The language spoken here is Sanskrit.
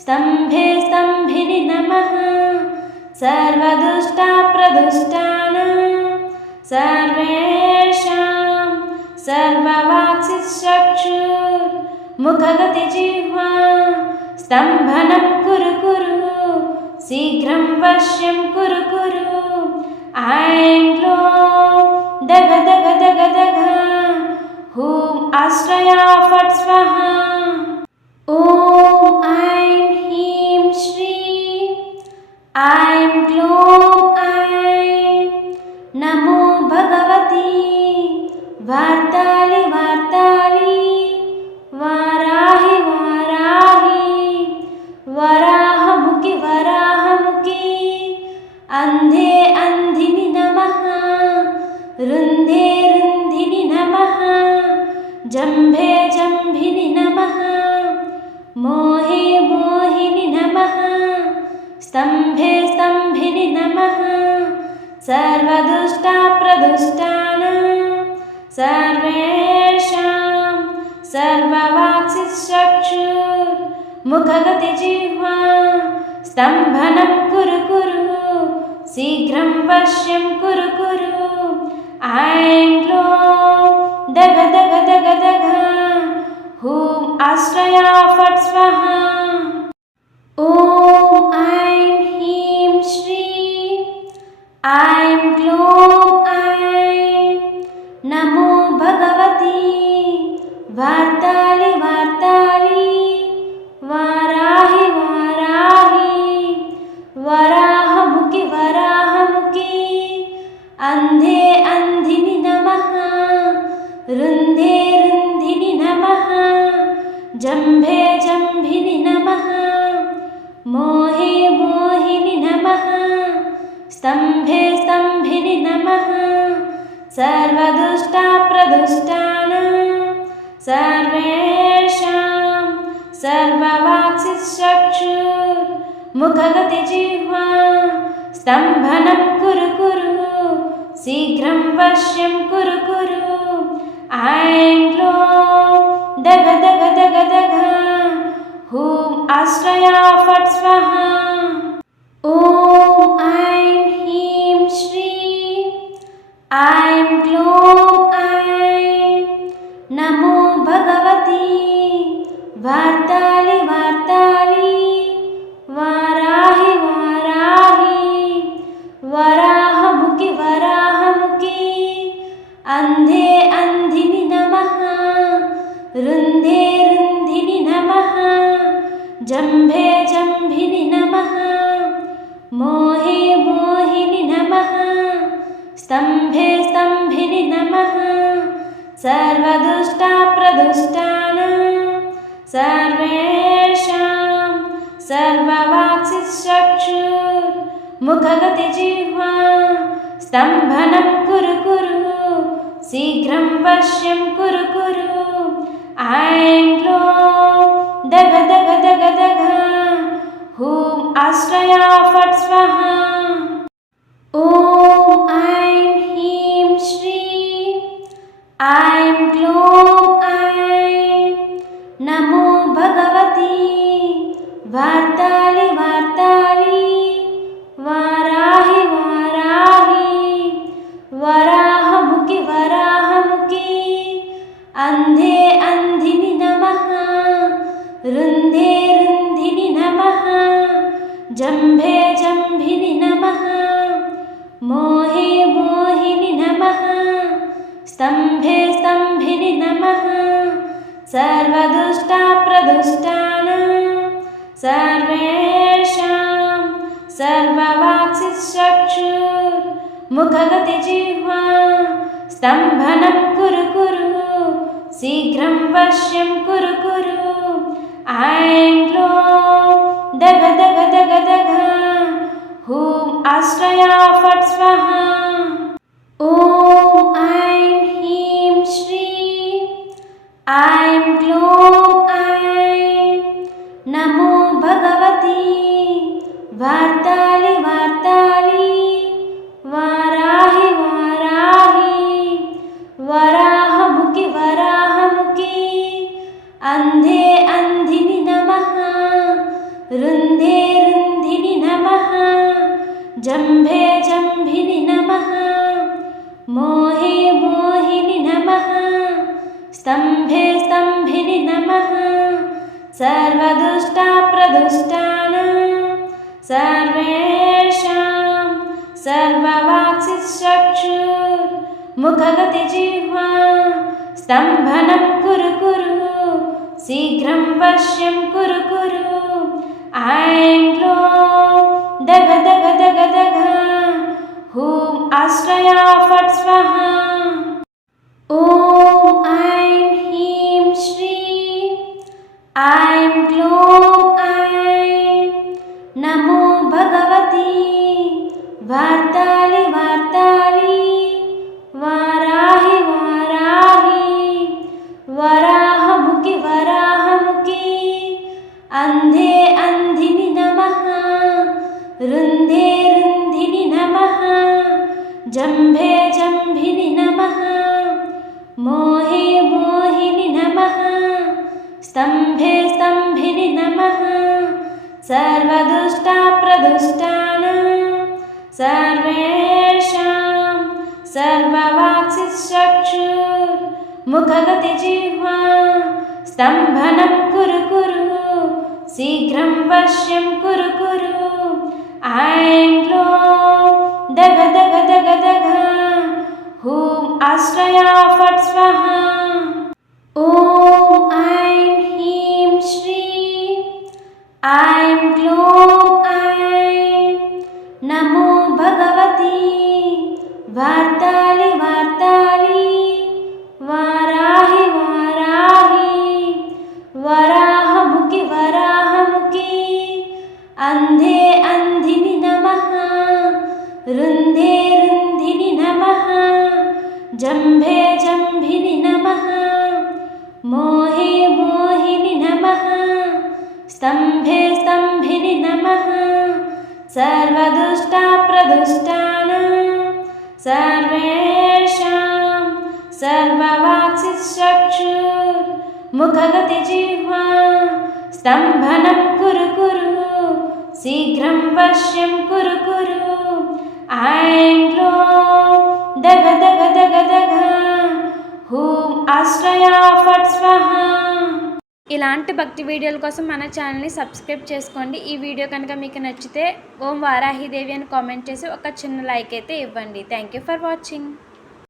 स्तम्भे स्तम्भिनि नमः सर्वदुष्टप्रदुष्टानां सर्वेषां सर्ववाक्सिचक्षुर्मुखगतिजिह्वा स्तम्भनं कुरु कुरु शीघ्रं वश्यं कुरु कुरु ऐं क्लों दग दग दग दग हूं आश्रया फट् स्वाहा ॐ ऐं ह्रीं श्रीं ऐं क्लों ऐं नमो भगवती वार्ताली वार्ताली वाराहि वाराहि वराहमुखि वराहमुखि अन्धे अन्धिनि नमः रुन्धे रुन्धिनि नमः जम्भे जम्भिनि नमः मोहे मोहिनि नमः स्तम्भे स्तम्भिनि नमः सर्वदुष्टप्रदुष्टानां सर्वेषां सर्ववाक्सिचक्षुर्मुखगतिजिह्वा स्तम्भनं कुरु कुरु शीघ्रं वश्यं कुरु कुरु ऐं क्लों दग दग दग दग हूं आश्रया फट् स्वाहा ॐ ऐं ह्रीं श्रीं ऐं क्लों ऐं नमो भगवती वार्ताली वार्ताली वाराहि वाराहि वराहमुखि वराहमुखि अन्धे अन्धिनि नमः रुन्धे रुन्धिनि नमः जम्भे जम्भिनि नमः मोहे मोहिनि नमः स्तम्भे स्तम्भिनि नमः सर्वदुष्टप्रदुष्टानां सर्वेषां सर्ववाक्सिचक्षुर्मुखगतिजिह्वा स्तम्भनं कुरु कुरु शीघ्रं वश्यं कुरु कुरु ऐं क्लों दग दग दग दग हूं आश्रया फट् स्वाहा ॐ ऐं ह्रीं श्रीं ऐं क्लों ऐं नमो भगवती वार्ताली वार्ताली वाराहि वाराहि वराहमुखि वराहमुखि अन्धे अन्धिनि नमः रुन्धे रुन्धिनि नमः जम्भे जम्भिनि नमः मोहे मोहिनि नमः स्तम्भे स्तम्भिनि नमः सर्वदुष्टप्रदुष्टानां सर्वेषां सर्ववाक्सिचक्षुर्मुखगतिजिह्वा स्तम्भनं कुरु कुरु शीघ्रं वश्यं कुरु कुरु ऐं क्लों दग दग दग दग हूं आश्रया फट् स्वाहा ॐ ऐं ह्रीं श्रीं ऐं क्लों ऐं नमो भगवती वार्ताली वार्ताली वाराहि वाराहि वराहमुखि वराहमुखि अन्धे अन्धिनि नमः रुन्धे रुन्धिनि नमः जम्भे जम्भिनि नमः मोहे मोहिनि नमः स्तम्भे स्तम्भिनि नमः सर्वदुष्टप्रदुष्टानां सर्वेषां सर्ववाक्सिचक्षुर्मुखगतिजिह्वा स्तम्भनं कुरु कुरु शीघ्रं वश्यं कुरु कुरु ऐं क्लों दग दग दग दग हूं आश्रया फट् स्वाहा ॐ ऐं ह्रीं श्रीं ऐं क्लों ऐं नमो भगवती वार्ताली वार्ताली वाराहि वाराहि वराहमुखि वराहमुखि अन्धे अन्धिनि नमः रुन्धे रुन्धिनि नमः जम्भे जम्भिनि नमः मोहे मोहिनि नमः स्तम्भे स्तम्भिनि नमः सर्वदुष्टप्रदुष्टानां सर्वेषां सर्ववाक्सिचक्षुर्मुखगतिजिह्वा स्तम्भनं कुरु कुरु शीघ्रं वश्यं कुरु कुरु ऐं क्लों दग दग दग दग हूं आश्रया फट् स्वाहा ॐ ऐं ह्रीं श्रीं ऐं क्लों ऐं नमो भगवती वार्ताली वार्ताली वाराहि वाराहि वराहमुखि वराहमुखि अन्धे अन्धिनि नमः रुन्धे रुन्धिनि नमः जम्भे जम्भिनि नमः मोहे मोहिनि नमः स्तम्भे स्तम्भिनि नमः सर्वदुष्टप्रदुष्टानां सर्वेषां सर्ववाक्सिचक्षुर्मुखगतिजिह्वा स्तम्भनं कुरु कुरु शीघ्रं वश्यं कुरु कुरु ऐं क्लों दग दग दग दग हूं आश्रया फट् स्वाहा ॐ ऐं ह्रीं श्रीं ऐं क्लों ऐं नमो भगवती वार्ताली वार्ताली वाराहि वाराहि वराहमुखि वराहमुखि अन्धे अन्धिनि नमः रुन्धे रुन्धिनि नमः जम्भे जम्भिनि नमः मोहे मोहिनि नमः स्तम्भे स्तम्भिनि नमः सर्वदुष्टप्रदुष्टानां सर्वेषां सर्ववाक्सिचक्षुर्मुखगतिजिह्वा स्तम्भनं कुरु कुरु शीघ्रं वश्यं कुरु कुरु ऐं क्लों दग दग दग दग हूं आश्रया फट् स्वाहा ఇలాంటి భక్తి వీడియోల కోసం మన ఛానల్ని సబ్స్క్రైబ్ చేసుకోండి. ఈ వీడియో కనుక మీకు నచ్చితే ఓం వారాహిదేవి అని కామెంట్ చేసి ఒక చిన్న లైక్ అయితే ఇవ్వండి. Thank you for watching.